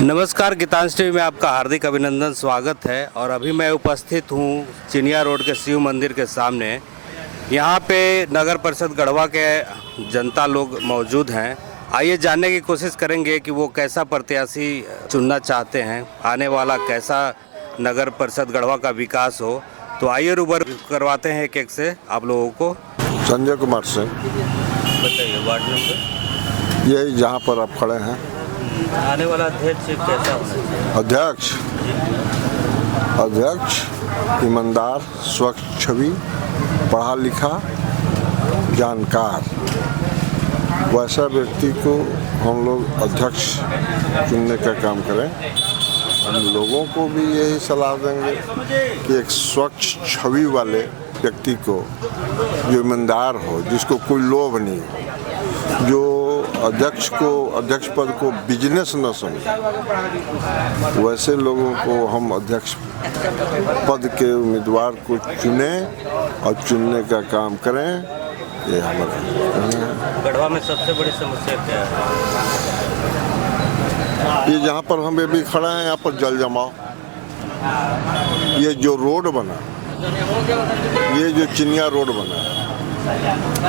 नमस्कार, गीतांश टीवी में आपका हार्दिक अभिनंदन, स्वागत है। और अभी मैं उपस्थित हूँ चिनिया रोड के शिव मंदिर के सामने। यहाँ पे नगर परिषद गढ़वा के जनता लोग मौजूद हैं। आइए जानने की कोशिश करेंगे कि वो कैसा प्रत्याशी चुनना चाहते हैं, आने वाला कैसा नगर परिषद गढ़वा का विकास हो। तो आइए रूबरू करवाते हैं एक से आप लोगों को। संजय कुमार सिंह, बताइए वार्ड नंबर। यही जहाँ पर आप खड़े हैं। आने वाला अध्यक्ष कैसा होना चाहिए? अध्यक्ष ईमानदार, स्वच्छ छवि, पढ़ा लिखा, जानकार, वैसा व्यक्ति को हम लोग अध्यक्ष चुनने का काम करें। हम लोगों को भी यही सलाह देंगे कि एक स्वच्छ छवि वाले व्यक्ति को, जो ईमानदार हो, जिसको कोई लोभ नहीं, जो अध्यक्ष पद को बिजनेस न समझे, वैसे लोगों को हम अध्यक्ष पद के उम्मीदवार को चुनें और चुनने का काम करें। ये हमारा गढ़वा में सबसे बड़ी समस्या क्या है? ये जहाँ पर हम अभी खड़े हैं, यहाँ पर जल जमाव, ये जो रोड बना, ये जो चिनिया रोड बना,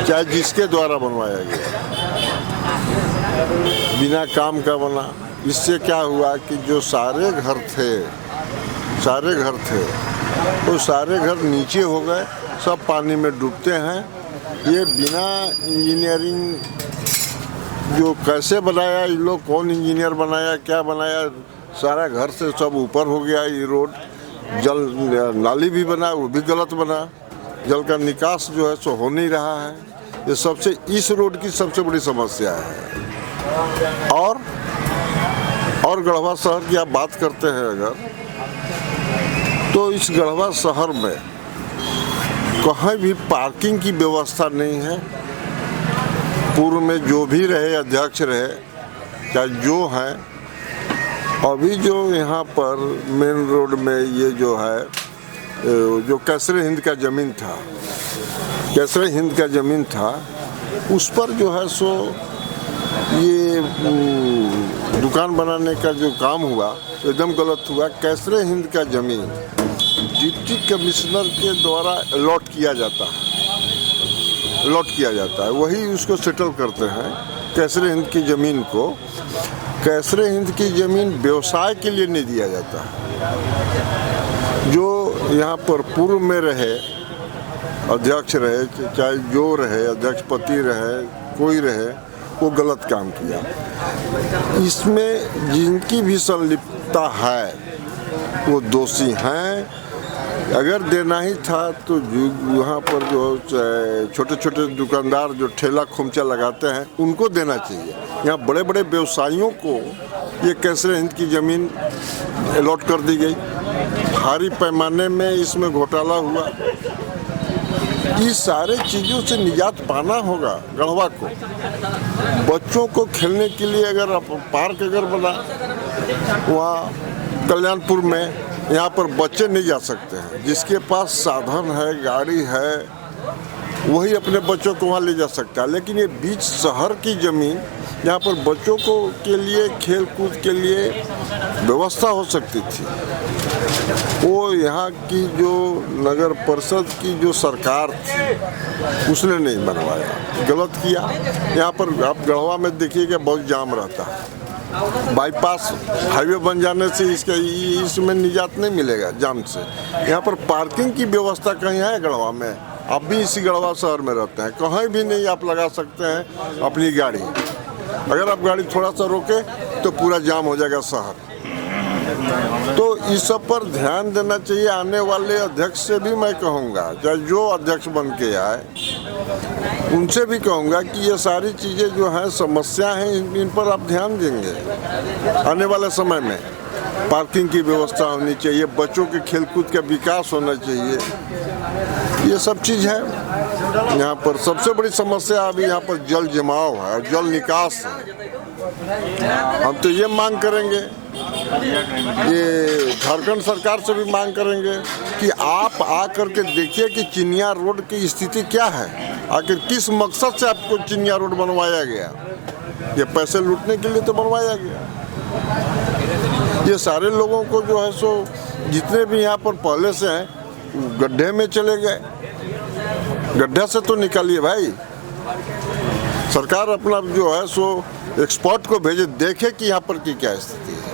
चाहे जिसके द्वारा बनवाया गया, बिना काम का बना। इससे क्या हुआ कि जो सारे घर थे वो सारे घर नीचे हो गए, सब पानी में डूबते हैं। ये बिना इंजीनियरिंग, जो कैसे बनाया ये लोग, कौन इंजीनियर बनाया, क्या बनाया, सारा घर से सब ऊपर हो गया। ये रोड जल नाली भी बना, वो भी गलत बना। जल का निकास जो है सो हो नहीं रहा है। ये इस रोड की सबसे बड़ी समस्या है। और गढ़वा शहर की आप बात करते हैं अगर, तो इस गढ़वा शहर में कहीं भी पार्किंग की व्यवस्था नहीं है। पूर्व में जो भी रहे, अध्यक्ष रहे, चाहे जो हैं, अभी जो यहाँ पर मेन रोड में ये जो है, जो कैसरे हिंद का ज़मीन था, उस पर जो है सो ये दुकान बनाने का जो काम हुआ एकदम गलत हुआ। कैसरे हिंद का ज़मीन डिप्टी कमिश्नर के द्वारा अलॉट किया जाता है, वही उसको सेटल करते हैं। कैसरे हिंद की ज़मीन को, कैसरे हिंद की ज़मीन व्यवसाय के लिए नहीं दिया जाता है। जो यहाँ पर पूर्व में रहे, अध्यक्ष रहे, चाहे जो रहे, अध्यक्षपति रहे, कोई रहे, वो गलत काम किया। इसमें जिनकी भी संलिप्तता है वो दोषी हैं। अगर देना ही था तो यहाँ पर जो छोटे छोटे दुकानदार जो ठेला खोमचा लगाते हैं उनको देना चाहिए। यहाँ बड़े बड़े व्यवसायियों को ये कैसरे हिंद की ज़मीन अलॉट कर दी गई। भारी पैमाने में इसमें घोटाला हुआ। इस सारे चीज़ों से निजात पाना होगा गढ़वा को। बच्चों को खेलने के लिए अगर पार्क अगर बना, वहाँ कल्याणपुर में, यहाँ पर बच्चे नहीं जा सकते हैं। जिसके पास साधन है, गाड़ी है, वही अपने बच्चों को वहाँ ले जा सकता है। लेकिन ये बीच शहर की ज़मीन, यहाँ पर बच्चों को के लिए खेल कूद के लिए व्यवस्था हो सकती थी, वो यहाँ की जो नगर परिषद की जो सरकार थी उसने नहीं बनवाया, गलत किया। यहाँ पर आप गढ़वा में देखिएगा बहुत जाम रहता है। बाईपास हाईवे बन जाने से इसमें निजात नहीं मिलेगा जाम से। यहाँ पर पार्किंग की व्यवस्था कहीं है गढ़वा में? आप भी इसी गढ़वा शहर में रहते हैं, कहीं भी नहीं आप लगा सकते हैं अपनी गाड़ी। अगर आप गाड़ी थोड़ा सा रोके तो पूरा जाम हो जाएगा शहर। तो इस सब पर ध्यान देना चाहिए। आने वाले अध्यक्ष से भी मैं कहूँगा, चाहे जो अध्यक्ष बन के आए, उनसे भी कहूँगा कि ये सारी चीज़ें जो हैं, समस्या हैं, इन पर आप ध्यान देंगे। आने वाले समय में पार्किंग की व्यवस्था होनी चाहिए, बच्चों के खेलकूद का विकास होना चाहिए, ये सब चीज़ है। यहाँ पर सबसे बड़ी समस्या अभी यहाँ पर जल जमाव है, जल निकास है। हम तो ये मांग करेंगे, ये झारखंड सरकार से भी मांग करेंगे कि आप आकर के देखिए कि चिनिया रोड की स्थिति क्या है। आखिर किस मकसद से आपको चिनिया रोड बनवाया गया? ये पैसे लूटने के लिए तो बनवाया गया। ये सारे लोगों को जो है सो जितने भी यहाँ पर पहले से हैं गड्ढे में चले गए। गड्ढा से तो निकालिए भाई। सरकार अपना जो है सो एक्सपर्ट को भेजे, देखे कि यहाँ पर की क्या स्थिति है।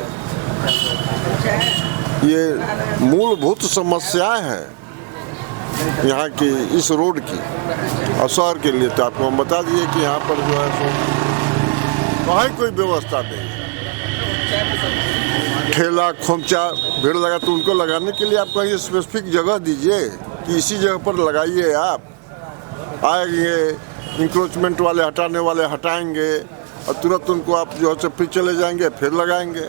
ये मूलभूत समस्याएं हैं यहाँ की, इस रोड की और शहर के लिए। तो आपको हम बता दिए कि यहाँ पर जो है सो कहीं कोई व्यवस्था नहीं है। ठेला खोमचा भीड़ लगा तो उनको लगाने के लिए आप कहीं स्पेसिफिक जगह दीजिए कि इसी जगह पर लगाइए। आप आएंगे, इंक्रोचमेंट वाले हटाने वाले हटाएंगे और तुरंत उनको आप जो है फिर चले जाएंगे, फिर लगाएंगे।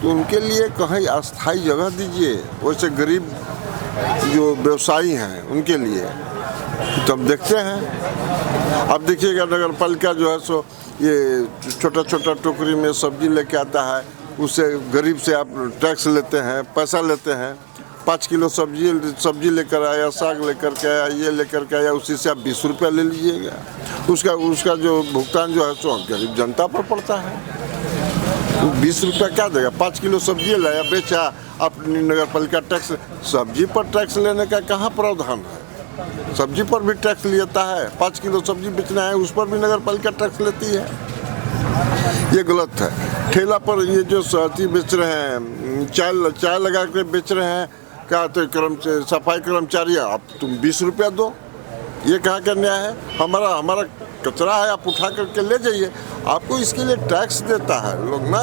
तो उनके लिए कहीं अस्थायी जगह दीजिए। वैसे गरीब जो व्यवसायी हैं उनके लिए तो हम देखते हैं। अब देखिएगा नगर पालिका जो है सो ये छोटा छोटा टोकरी में सब्जी लेके आता है, उससे गरीब से आप टैक्स लेते हैं, पैसा लेते हैं। 5 किलो सब्जी लेकर आया, साग लेकर के आया, ये लेकर के आया, उसी से आप 20 रुपया ले लीजिएगा। उसका जो भुगतान जो है सो गरीब जनता पर पड़ता है। 20 रुपया क्या देगा? 5 किलो सब्जी लाया, बेचा, अपनी नगर पालिका टैक्स। सब्जी पर टैक्स लेने का कहाँ प्रावधान है? सब्जी पर भी टैक्स लेता है। 5 किलो सब्जी बेचना है, उस पर भी नगर पालिका टैक्स लेती है। ये गलत है। ठेला पर ये जो साथी बेच रहे हैं, चाय लगा के बेच रहे हैं, क्या तो सफाई कर्मचारी आप तुम 20 रुपया दो, ये कहाँ का न्याय है? हमारा कचरा है, आप उठा करके ले जाइए। आपको इसके लिए टैक्स देता है लोग ना,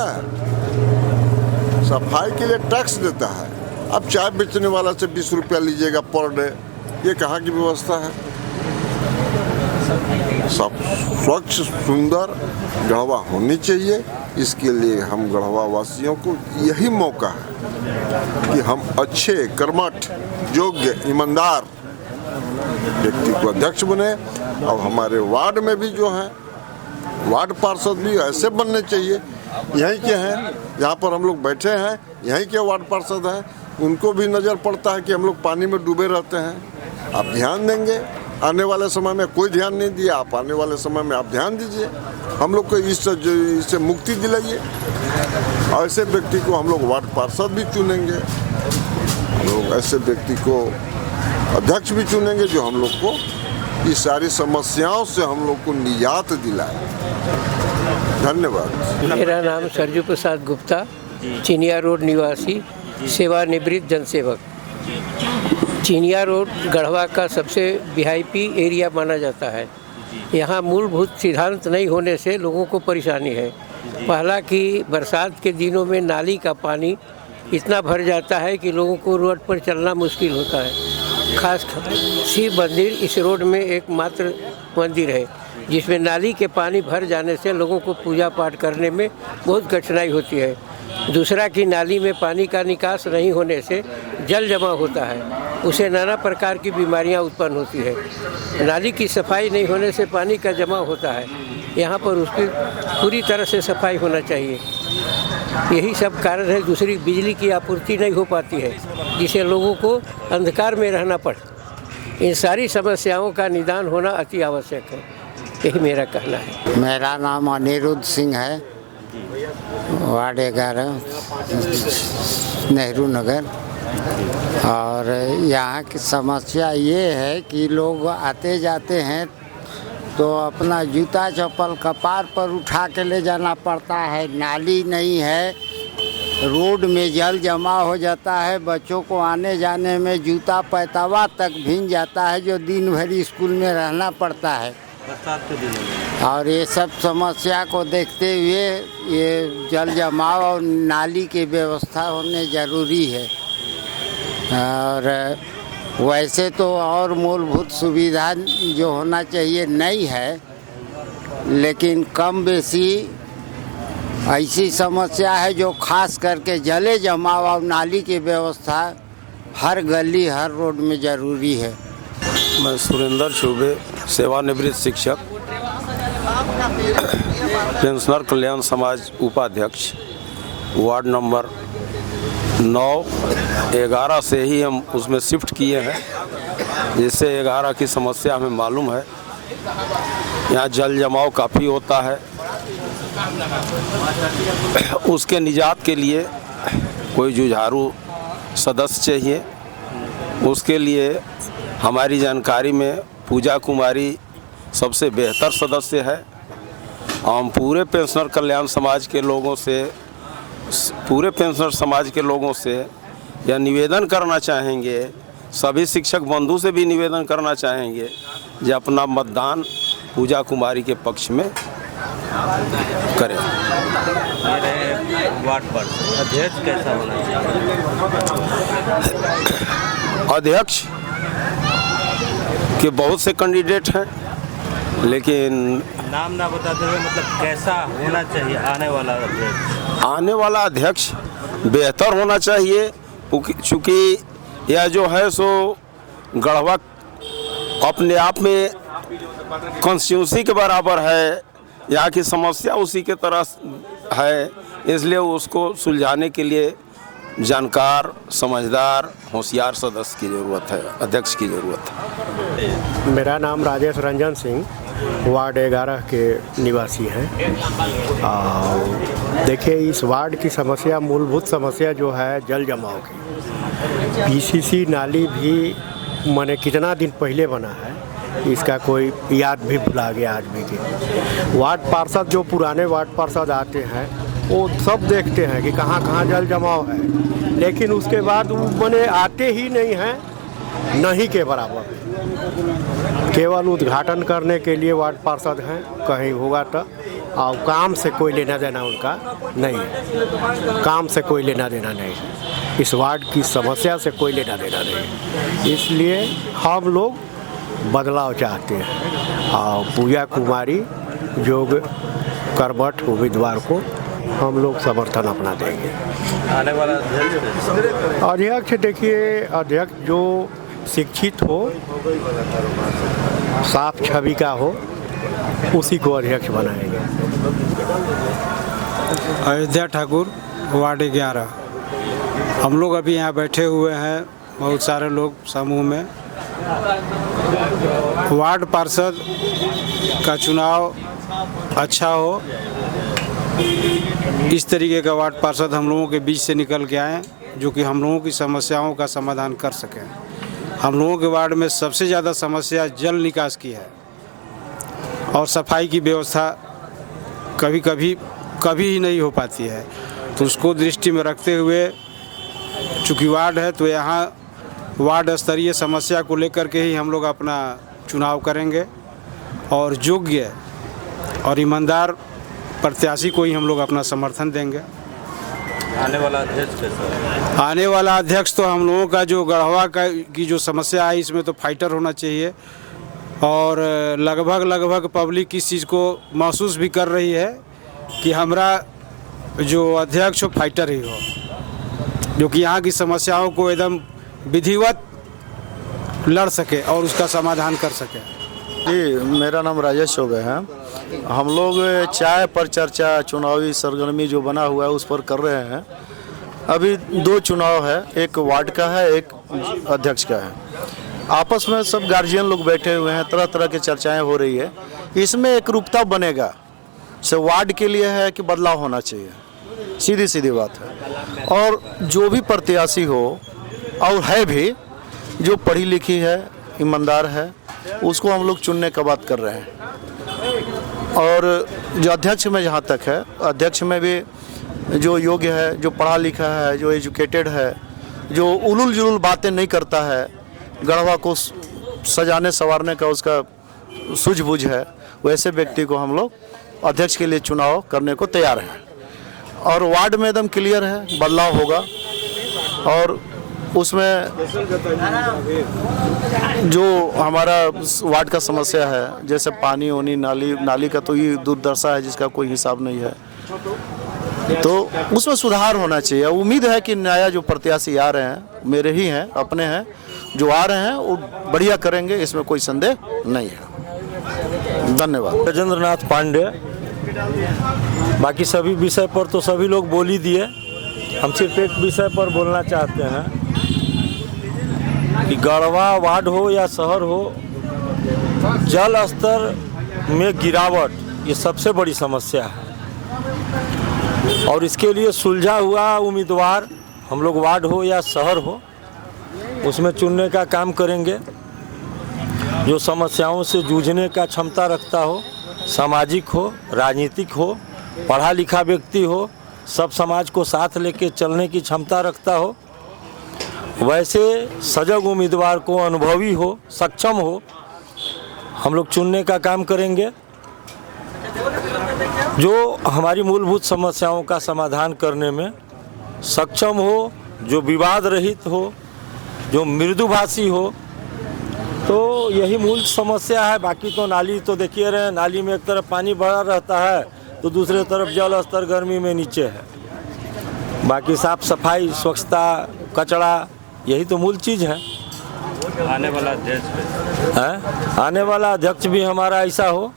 सफाई के लिए टैक्स देता है। अब चाय बेचने वाला से 20 रुपया लीजिएगा पर डे, ये कहाँ की व्यवस्था है? सब स्वच्छ सुंदर गढ़वा होनी चाहिए। इसके लिए हम गढ़वा वासियों को यही मौका है कि हम अच्छे कर्मठ योग्य ईमानदार व्यक्ति को अध्यक्ष बने। और हमारे वार्ड में भी जो हैं वार्ड पार्षद भी ऐसे बनने चाहिए। यहीं के हैं, यहाँ पर हम लोग बैठे हैं, यहीं के वार्ड पार्षद हैं। उनको भी नज़र पड़ता है कि हम लोग पानी में डूबे रहते हैं। आप ध्यान देंगे। आने वाले समय में कोई ध्यान नहीं दिया, आप आने वाले समय में आप ध्यान दीजिए। हम लोग को इससे मुक्ति दिलाइए। ऐसे व्यक्ति को हम लोग वार्ड पार्षद भी चुनेंगे, हम लोग ऐसे व्यक्ति को अध्यक्ष भी चुनेंगे जो हम लोग को इस सारी समस्याओं से हम लोग को निजात दिलाए। धन्यवाद। मेरा नाम सरजू प्रसाद गुप्ता, चिनिया रोड निवासी, सेवानिवृत्त जनसेवक। चिनिया रोड गढ़वा का सबसे वीआईपी एरिया माना जाता है। यहाँ मूलभूत सिद्धांत नहीं होने से लोगों को परेशानी है। पहला कि बरसात के दिनों में नाली का पानी इतना भर जाता है कि लोगों को रोड पर चलना मुश्किल होता है। खास शिव मंदिर इस रोड में एकमात्र मंदिर है जिसमें नाली के पानी भर जाने से लोगों को पूजा पाठ करने में बहुत कठिनाई होती है। दूसरा कि नाली में पानी का निकास नहीं होने से जल जमा होता है, उसे नाना प्रकार की बीमारियां उत्पन्न होती है। नाली की सफाई नहीं होने से पानी का जमा होता है, यहाँ पर उसकी पूरी तरह से सफाई होना चाहिए। यही सब कारण है। दूसरी बिजली की आपूर्ति नहीं हो पाती है जिससे लोगों को अंधकार में रहना पड़े। इन सारी समस्याओं का निदान होना अति आवश्यक है, यही मेरा कहना है। मेरा नाम अनिरुद्ध सिंह है, वार्ड 11 नेहरू नगर। और यहाँ की समस्या ये है कि लोग आते जाते हैं तो अपना जूता चप्पल कपार पर उठा के ले जाना पड़ता है। नाली नहीं है, रोड में जल जमा हो जाता है। बच्चों को आने जाने में जूता पैतावा तक भीग जाता है, जो दिन भर स्कूल में रहना पड़ता है बरसात के दिनों में। और ये सब समस्या को देखते हुए ये जल जमाव और नाली की व्यवस्था होने ज़रूरी है। और वैसे तो और मूलभूत सुविधा जो होना चाहिए नहीं है, लेकिन कम बेसी ऐसी समस्या है जो खास करके जले जमाव और नाली की व्यवस्था हर गली हर रोड में ज़रूरी है। मैं सुरेंद्र चौबे, सेवानिवृत्त शिक्षक, पेंशनर कल्याण समाज उपाध्यक्ष, वार्ड नंबर 9-11 से ही हम उसमें शिफ्ट किए हैं, जिससे 11 की समस्या हमें मालूम है। यहाँ जल जमाव काफ़ी होता है। उसके निजात के लिए कोई जुझारू सदस्य चाहिए। उसके लिए हमारी जानकारी में पूजा कुमारी सबसे बेहतर सदस्य है। हम पूरे पेंशनर कल्याण समाज के लोगों से यह निवेदन करना चाहेंगे, सभी शिक्षक बंधु से भी निवेदन करना चाहेंगे कि अपना मतदान पूजा कुमारी के पक्ष में करें। वार्ड पर अध्यक्ष कैसा होना चाहिए? अध्यक्ष के बहुत से कैंडिडेट हैं, लेकिन नाम ना बताते हुए मतलब कैसा होना चाहिए आने वाला अध्यक्ष? आने वाला अध्यक्ष बेहतर होना चाहिए, चूँकि यह जो है सो गढ़वा अपने आप में कॉन्स्टिट्यूंसी के बराबर है। यहाँ की समस्या उसी के तरह है, इसलिए उसको सुलझाने के लिए जानकार, समझदार, होशियार सदस्य की ज़रूरत है, अध्यक्ष की ज़रूरत है। मेरा नाम राजेश रंजन सिंह, वार्ड 11 के निवासी हैं। देखिए, इस वार्ड की समस्या, मूलभूत समस्या जो है जल जमाव की, पीसीसी नाली भी मैंने कितना दिन पहले बना है, इसका कोई याद भी भुला गया आदमी के। वार्ड पार्षद जो पुराने वार्ड पार्षद आते हैं वो सब देखते हैं कि कहाँ कहाँ जल जमाव है, लेकिन उसके बाद वो मैंने आते ही नहीं हैं, नहीं के बराबर। केवल उद्घाटन करने के लिए वार्ड पार्षद हैं, कहीं होगा तो, और काम से कोई लेना देना उनका नहीं है। काम से कोई लेना देना नहीं है, इस वार्ड की समस्या से कोई लेना देना नहीं है। इसलिए हम लोग बदलाव चाहते हैं और पूजा कुमारी जोग कर्मठ उम्मीदवार को हम लोग समर्थन अपना देंगे। आने वाला अध्यक्ष, देखिए, अध्यक्ष जो शिक्षित हो, साफ छवि का हो, उसी को अध्यक्ष बनाएंगे। अयोध्या ठाकुर, वार्ड 11। हम लोग अभी यहाँ बैठे हुए हैं, बहुत सारे लोग समूह में। वार्ड पार्षद का चुनाव अच्छा हो, इस तरीके का वार्ड पार्षद हम लोगों के बीच से निकल के आए जो कि हम लोगों की समस्याओं का समाधान कर सकें। हम लोगों के वार्ड में सबसे ज़्यादा समस्या जल निकास की है और सफाई की व्यवस्था कभी ही नहीं हो पाती है। तो उसको दृष्टि में रखते हुए, चूँकि वार्ड है तो यहाँ वार्ड स्तरीय समस्या को लेकर के ही हम लोग अपना चुनाव करेंगे और योग्य और ईमानदार प्रत्याशी को ही हम लोग अपना समर्थन देंगे। आने वाला अध्यक्ष कैसा? आने वाला अध्यक्ष तो हम लोगों का जो गढ़वा की जो समस्या है, इसमें तो फाइटर होना चाहिए और लगभग पब्लिक इस चीज़ को महसूस भी कर रही है कि हमारा जो अध्यक्ष हो फाइटर ही हो, जो कि यहाँ की समस्याओं को एकदम विधिवत लड़ सके और उसका समाधान कर सके। जी, मेरा नाम राजेश चौबे है। हम लोग चाय पर चर्चा, चुनावी सरगर्मी जो बना हुआ है उस पर कर रहे हैं। अभी 2 चुनाव है, एक वार्ड का है, एक अध्यक्ष का है। आपस में सब गार्जियन लोग बैठे हुए हैं, तरह तरह की चर्चाएं हो रही है। इसमें एक रूपता बनेगा, से वार्ड के लिए है कि बदलाव होना चाहिए, सीधी बात है। और जो भी प्रत्याशी हो और है भी, जो पढ़ी लिखी है, ईमानदार है, उसको हम लोग चुनने का बात कर रहे हैं। और जो अध्यक्ष में जहाँ तक है, अध्यक्ष में भी जो योग्य है, जो पढ़ा लिखा है, जो एजुकेटेड है, जो उलूल जुलूल बातें नहीं करता है, गढ़वा को सजाने संवारने का उसका सूझबूझ है, वैसे व्यक्ति को हम लोग अध्यक्ष के लिए चुनाव करने को तैयार हैं। और वार्ड में एकदम क्लियर है, बदलाव होगा। और उसमें जो हमारा वार्ड का समस्या है, जैसे पानी होनी, नाली का तो ये दुर्दशा है जिसका कोई हिसाब नहीं है, तो उसमें सुधार होना चाहिए। उम्मीद है कि नया जो प्रत्याशी आ रहे हैं, मेरे ही हैं, अपने हैं, जो आ रहे हैं वो बढ़िया करेंगे, इसमें कोई संदेह नहीं है। धन्यवाद। राजेंद्र नाथ पांडे। बाकी सभी विषय पर तो सभी लोग बोल ही दिए, हम सिर्फ एक विषय पर बोलना चाहते हैं कि गढ़वा वार्ड हो या शहर हो, जल स्तर में गिरावट ये सबसे बड़ी समस्या है। और इसके लिए सुलझा हुआ उम्मीदवार हम लोग वार्ड हो या शहर हो उसमें चुनने का काम करेंगे, जो समस्याओं से जूझने का क्षमता रखता हो, सामाजिक हो, राजनीतिक हो, पढ़ा लिखा व्यक्ति हो, सब समाज को साथ लेके चलने की क्षमता रखता हो, वैसे सजग उम्मीदवार को, अनुभवी हो, सक्षम हो, हम लोग चुनने का काम करेंगे, जो हमारी मूलभूत समस्याओं का समाधान करने में सक्षम हो, जो विवाद रहित हो, जो मृदुभाषी हो। तो यही मूल समस्या है। बाकी तो नाली तो देखिए रहे, नाली में एक तरफ पानी भरा रहता है तो दूसरे तरफ जल स्तर गर्मी में नीचे है। बाकी साफ सफाई, स्वच्छता, कचरा, यही तो मूल चीज़ है। आने वाला अध्यक्ष है, आने वाला अध्यक्ष भी हमारा ऐसा हो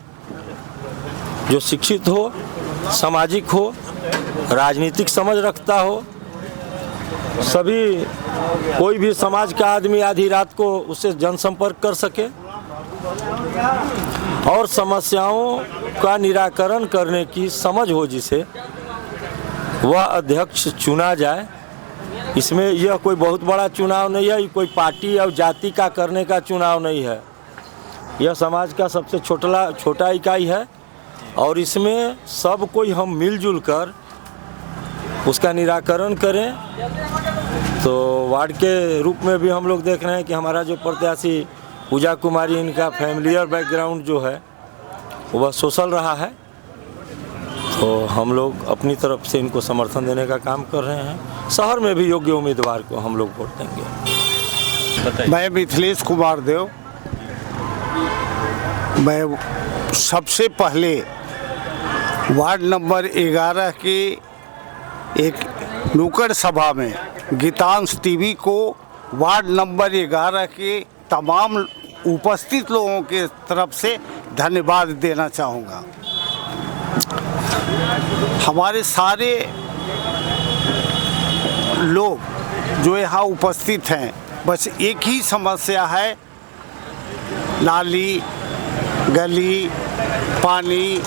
जो शिक्षित हो, सामाजिक हो, राजनीतिक समझ रखता हो, सभी कोई भी समाज का आदमी आधी रात को उससे जनसंपर्क कर सके और समस्याओं का निराकरण करने की समझ हो जिसे, वह अध्यक्ष चुना जाए। इसमें यह कोई बहुत बड़ा चुनाव नहीं है, कोई पार्टी और जाति का करने का चुनाव नहीं है। यह समाज का सबसे छोटा इकाई है और इसमें सब कोई हम मिलजुल कर उसका निराकरण करें। तो वार्ड के रूप में भी हम लोग देख रहे हैं कि हमारा जो प्रत्याशी पूजा कुमारी, इनका फैमिलियर बैकग्राउंड जो है वह सोशल रहा है, तो हम लोग अपनी तरफ से इनको समर्थन देने का काम कर रहे हैं। शहर में भी योग्य उम्मीदवार को हम लोग वोट देंगे। मैं मिथिलेश कुमार देव, मैं सबसे पहले वार्ड नंबर 11 के एक नुक्कड़ सभा में गीतांश टीवी को वार्ड नंबर 11 के तमाम उपस्थित लोगों के तरफ से धन्यवाद देना चाहूँगा। हमारे सारे लोग जो यहाँ उपस्थित हैं, बस एक ही समस्या है, नाली, गली, पानी।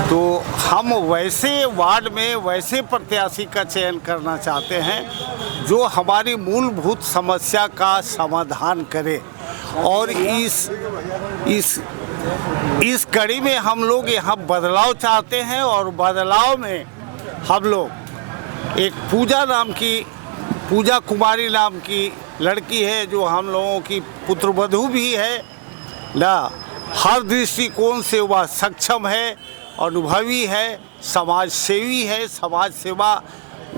तो हम वैसे वार्ड में वैसे प्रत्याशी का चयन करना चाहते हैं जो हमारी मूलभूत समस्या का समाधान करे। और इस कड़ी में हम लोग यहाँ बदलाव चाहते हैं और बदलाव में हम लोग एक पूजा कुमारी नाम की लड़की है जो हम लोगों की पुत्रवधू भी है ना, हर दृष्टिकोण से वह सक्षम है, अनुभवी है, समाज सेवी है। समाज सेवा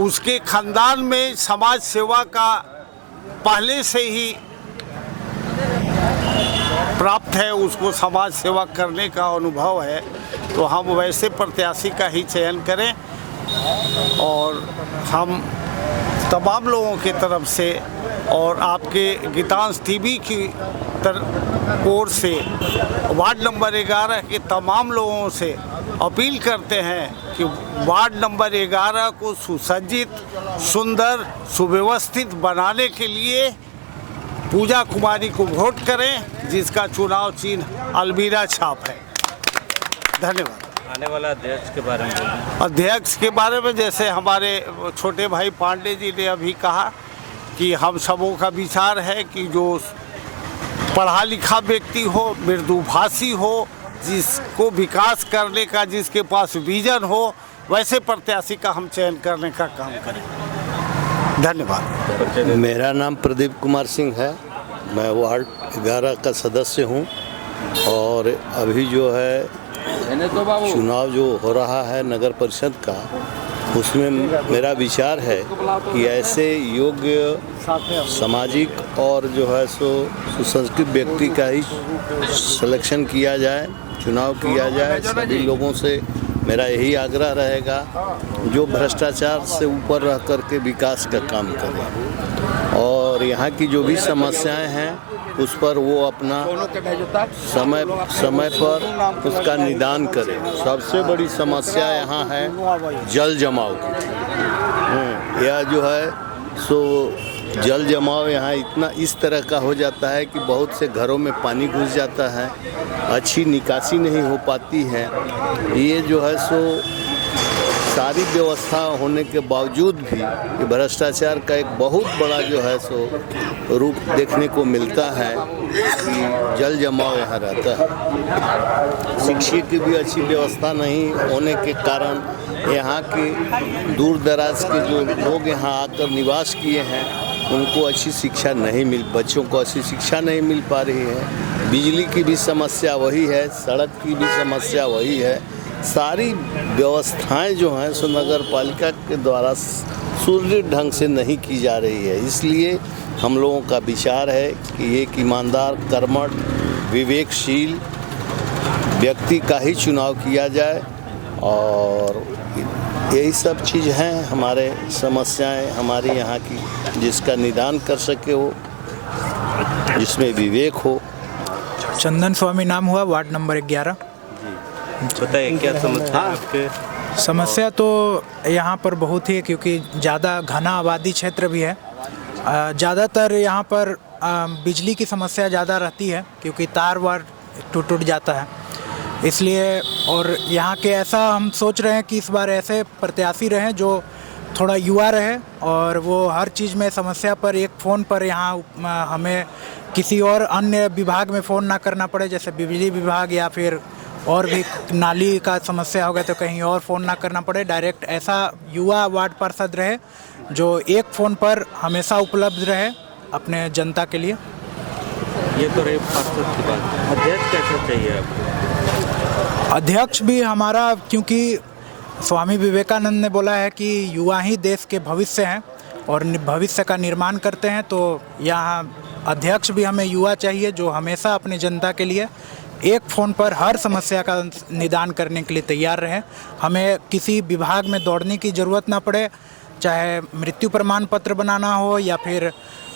उसके खानदान में समाज सेवा का पहले से ही प्राप्त है, उसको समाज सेवा करने का अनुभव है। तो हम वैसे प्रत्याशी का ही चयन करें और हम तमाम लोगों की तरफ से और आपके गीतांश टीवी की ओर से वार्ड नंबर 11 के तमाम लोगों से अपील करते हैं कि वार्ड नंबर 11 को सुसज्जित, सुंदर, सुव्यवस्थित बनाने के लिए पूजा कुमारी को वोट करें, जिसका चुनाव चिन्ह अलमीरा छाप है। धन्यवाद। आने वाला अध्यक्ष के बारे में बोलें। अध्यक्ष के बारे में जैसे हमारे छोटे भाई पांडे जी ने अभी कहा कि हम सबों का विचार है कि जो पढ़ा लिखा व्यक्ति हो, मृदुभाषी हो, जिसको विकास करने का, जिसके पास विजन हो, वैसे प्रत्याशी का हम चयन करने का काम करें। धन्यवाद। मेरा नाम प्रदीप कुमार सिंह है, मैं वार्ड 11 का सदस्य हूं और अभी जो है चुनाव जो हो रहा है नगर परिषद का, उसमें मेरा विचार है कि ऐसे योग्य, सामाजिक और जो है सो सुसंस्कृत व्यक्ति का ही सिलेक्शन किया जाए, चुनाव किया जाए। सभी लोगों से मेरा यही आग्रह रहेगा जो भ्रष्टाचार से ऊपर रह कर के विकास का काम करें और यहाँ की जो भी समस्याएं हैं उस पर वो अपना समय पर उसका निदान करें। सबसे बड़ी समस्या यहाँ है जल जमाव की। यह जो है सो जल जमाव यहाँ इतना इस तरह का हो जाता है कि बहुत से घरों में पानी घुस जाता है, अच्छी निकासी नहीं हो पाती है। ये जो है सो सारी व्यवस्था होने के बावजूद भी ये भ्रष्टाचार का एक बहुत बड़ा जो है सो रूप देखने को मिलता है कि जल जमाव यहाँ रहता है। शिक्षा की भी अच्छी व्यवस्था नहीं होने के कारण यहाँ के दूर दराज के जो लोग यहाँ आकर निवास किए हैं उनको अच्छी शिक्षा नहीं बच्चों को अच्छी शिक्षा नहीं मिल पा रही है। बिजली की भी समस्या वही है, सड़क की भी समस्या वही है। सारी व्यवस्थाएं जो हैं सो नगर पालिका के द्वारा सुदृढ़ ढंग से नहीं की जा रही है। इसलिए हम लोगों का विचार है कि एक ईमानदार, कर्मठ, विवेकशील व्यक्ति का ही चुनाव किया जाए और यही सब चीज़ हैं हमारे समस्याएं हमारी यहाँ की, जिसका निदान कर सके हो, जिसमें विवेक हो। चंदन स्वामी नाम हुआ, वार्ड नंबर 11। बताइए क्या समस्या है आपके? समस्या तो यहाँ पर बहुत ही है क्योंकि ज़्यादा घना आबादी क्षेत्र भी है। ज़्यादातर यहाँ पर बिजली की समस्या ज़्यादा रहती है क्योंकि तार वार टूट जाता है, इसलिए। और यहाँ के ऐसा हम सोच रहे हैं कि इस बार ऐसे प्रत्याशी रहें जो थोड़ा युवा रहे और वो हर चीज़ में समस्या पर एक फ़ोन पर यहाँ हमें किसी और अन्य विभाग में फ़ोन ना करना पड़े, जैसे बिजली विभाग या फिर और भी नाली का समस्या हो गया तो कहीं और फ़ोन ना करना पड़े। डायरेक्ट ऐसा युवा वार्ड पार्षद रहे जो एक फ़ोन पर हमेशा उपलब्ध रहे अपने जनता के लिए। ये तो रही पार्षद की बात। अध्यक्ष कैसा चाहिए आपको? अध्यक्ष भी हमारा, क्योंकि स्वामी विवेकानंद ने बोला है कि युवा ही देश के भविष्य हैं और भविष्य का निर्माण करते हैं, तो यहाँ अध्यक्ष भी हमें युवा चाहिए जो हमेशा अपने जनता के लिए एक फ़ोन पर हर समस्या का निदान करने के लिए तैयार रहें। हमें किसी विभाग में दौड़ने की ज़रूरत ना पड़े, चाहे मृत्यु प्रमाण पत्र बनाना हो या फिर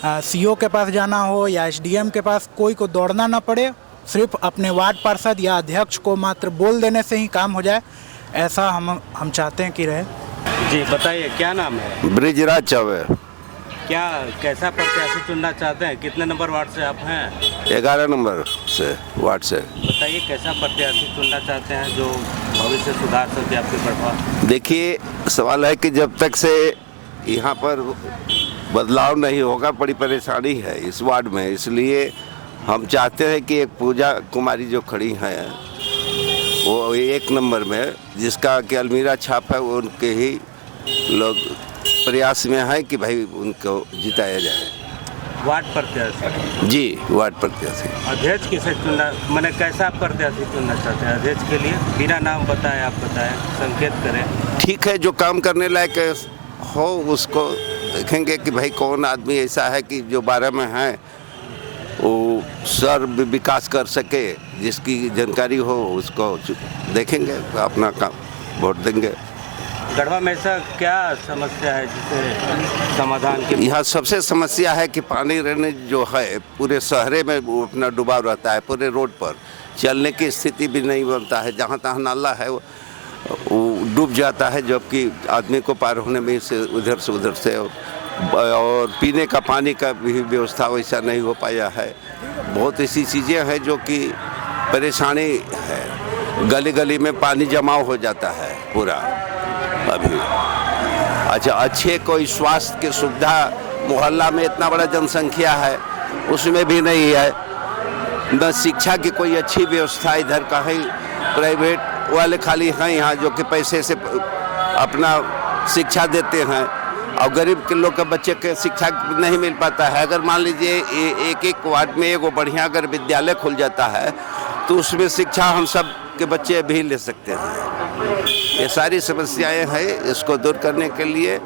सीओ के पास जाना हो या एसडीएम के पास, कोई को दौड़ना ना पड़े। सिर्फ अपने वार्ड पार्षद या अध्यक्ष को मात्र बोल देने से ही काम हो जाए, ऐसा हम चाहते हैं कि रहे। जी बताइए क्या नाम है? ब्रिजराज चौबे। क्या कैसा प्रत्याशी चुनना चाहते हैं? कितने नंबर वार्ड से आप हैं? 11 नंबर से वार्ड से। बताइए कैसा प्रत्याशी चुनना चाहते हैं जो भविष्य सुधार सके आपके प्रभाव? देखिए, सवाल है कि जब तक से यहाँ पर बदलाव नहीं होगा बड़ी परेशानी है इस वार्ड में, इसलिए हम चाहते हैं कि एक पूजा कुमारी जो खड़ी हैं वो 1 नंबर में, जिसका कि अलमीरा छाप है, वो उनके ही लोग प्रयास में है कि भाई उनको जिताया जाए। वार्ड प्रत्याशी? जी, वार्ड प्रत्याशी। अध्यक्ष किसे चुनना, मैंने कैसा प्रत्याशी चुनना चाहते हैं अध्यक्ष के लिए? बिना नाम बताए आप बताएं, संकेत करें। ठीक है, जो काम करने लायक हो उसको देखेंगे कि भाई कौन आदमी ऐसा है कि जो 12 में है वो सर्व विकास कर सके, जिसकी जानकारी हो उसको देखेंगे, अपना काम वोट देंगे। गढ़वा में ऐसा क्या समस्या है जिसे समाधान के? यहाँ सबसे समस्या है कि पानी रहने जो है पूरे शहरे में वो अपना डूबा रहता है, पूरे रोड पर चलने की स्थिति भी नहीं बनता है। जहाँ तहाँ नाला है वो डूब जाता है, जबकि आदमी को पार होने में से उधर से और पीने का पानी का भी व्यवस्था वैसा नहीं हो पाया है। बहुत ऐसी चीज़ें हैं जो कि परेशानी है। गली गली में पानी जमाव हो जाता है पूरा अभी। अच्छा, अच्छे कोई स्वास्थ्य की सुविधा मोहल्ला में इतना बड़ा जनसंख्या है उसमें भी नहीं है। न शिक्षा की कोई अच्छी व्यवस्था इधर का है। प्राइवेट वाले खाली हैं यहाँ जो कि पैसे से अपना शिक्षा देते हैं और गरीब के लोग के बच्चे के शिक्षा नहीं मिल पाता है। अगर मान लीजिए एक वार्ड में एगो बढ़िया अगर विद्यालय खुल जाता है तो उसमें शिक्षा हम सब के बच्चे भी ले सकते हैं। ये सारी समस्याएं हैं, इसको दूर करने के लिए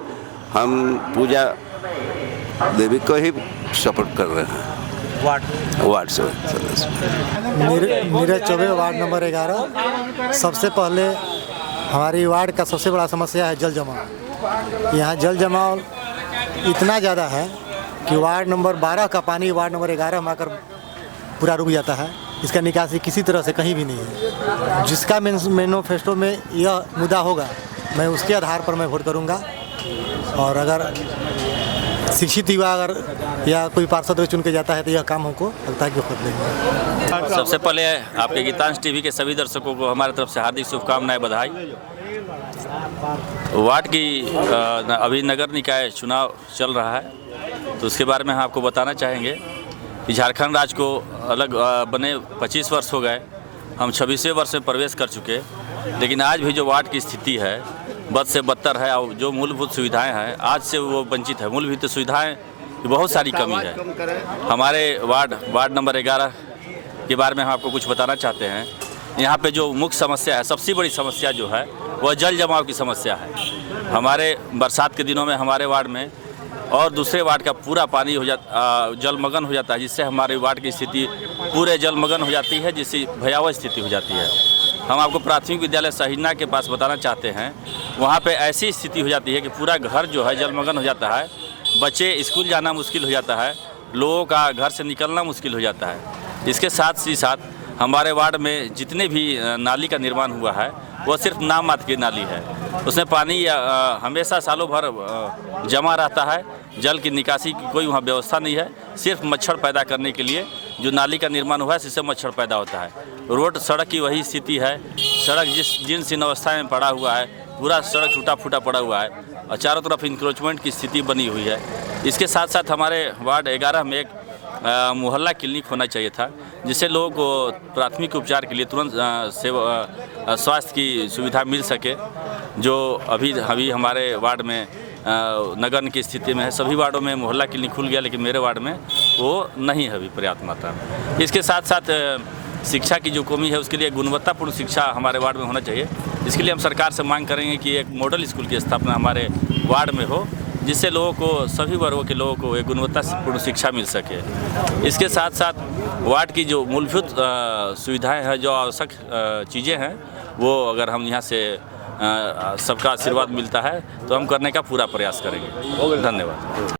हम पूजा देवी को ही सपोर्ट कर रहे हैं। वार्ड से नीरज चौबे, वार्ड नंबर 11। सबसे पहले हमारी वार्ड का सबसे बड़ा समस्या है जल जमाव। यहाँ जल जमाव इतना ज़्यादा है कि वार्ड नंबर 12 का पानी वार्ड नंबर 11 में आकर पूरा रुक जाता है। इसका निकासी किसी तरह से कहीं भी नहीं है। जिसका मैनिफेस्टो में यह मुद्दा होगा मैं उसके आधार पर मैं वोट करूँगा। और अगर शिक्षित युवा अगर या कोई पार्षद चुन के जाता है तो यह काम हमको लगता है कि खुद लेंगे। सबसे पहले आपके गीतांश टीवी के सभी दर्शकों को हमारी तरफ से हार्दिक शुभकामनाएं, बधाई। वार्ड की अभी नगर निकाय चुनाव चल रहा है, तो उसके बारे में हम आपको बताना चाहेंगे कि झारखंड राज्य को अलग बने 25 वर्ष हो गए, हम 26वें वर्ष में प्रवेश कर चुके, लेकिन आज भी जो वार्ड की स्थिति है बद से बदतर है और जो मूलभूत सुविधाएं हैं आज से वो वंचित है। मूलभूत सुविधाएं की बहुत सारी कमी है। हमारे वार्ड नंबर 11 के बारे में हम आपको कुछ बताना चाहते हैं। यहाँ पे जो मुख्य समस्या है, सबसे बड़ी समस्या जो है वह जल जमाव की समस्या है। हमारे बरसात के दिनों में हमारे वार्ड में और दूसरे वार्ड का पूरा पानी जलमग्न हो जाता है, जिससे हमारे वार्ड की स्थिति पूरे जलमग्न हो जाती है, जिससे भयावह स्थिति हो जाती है। हम आपको प्राथमिक विद्यालय सहिना के पास बताना चाहते हैं, वहाँ पे ऐसी स्थिति हो जाती है कि पूरा घर जो है जलमग्न हो जाता है, बच्चे स्कूल जाना मुश्किल हो जाता है, लोगों का घर से निकलना मुश्किल हो जाता है। इसके साथ ही साथ हमारे वार्ड में जितने भी नाली का निर्माण हुआ है वो सिर्फ नाम मात्र की नाली है, उसमें पानी हमेशा सालों भर जमा रहता है, जल की निकासी की कोई वहाँ व्यवस्था नहीं है। सिर्फ मच्छर पैदा करने के लिए जो नाली का निर्माण हुआ है जिससे मच्छर पैदा होता है। रोड सड़क की वही स्थिति है, सड़क जिन अवस्था में पड़ा हुआ है, पूरा सड़क टूटा फूटा पड़ा हुआ है और चारों तरफ इंक्रोचमेंट की स्थिति बनी हुई है। इसके साथ साथ हमारे वार्ड 11 में एक मोहल्ला क्लिनिक होना चाहिए था, जिससे लोगों को प्राथमिक उपचार के लिए तुरंत स्वास्थ्य की सुविधा मिल सके, जो अभी हमारे वार्ड में नगन की स्थिति में है। सभी वार्डों में मोहल्ला क्लिनिक खुल गया, लेकिन मेरे वार्ड में वो नहीं है अभी पर्याप्त मात्रा में। इसके साथ साथ शिक्षा की जो कमी है उसके लिए गुणवत्तापूर्ण शिक्षा हमारे वार्ड में होना चाहिए। इसके लिए हम सरकार से मांग करेंगे कि एक मॉडल स्कूल की स्थापना हमारे वार्ड में हो, जिससे लोगों को, सभी वर्गों के लोगों को एक गुणवत्तापूर्ण शिक्षा मिल सके। इसके साथ साथ वार्ड की जो मूलभूत सुविधाएं हैं, जो आवश्यक चीज़ें हैं, वो अगर हम यहाँ से सबका आशीर्वाद मिलता है तो हम करने का पूरा प्रयास करेंगे। धन्यवाद।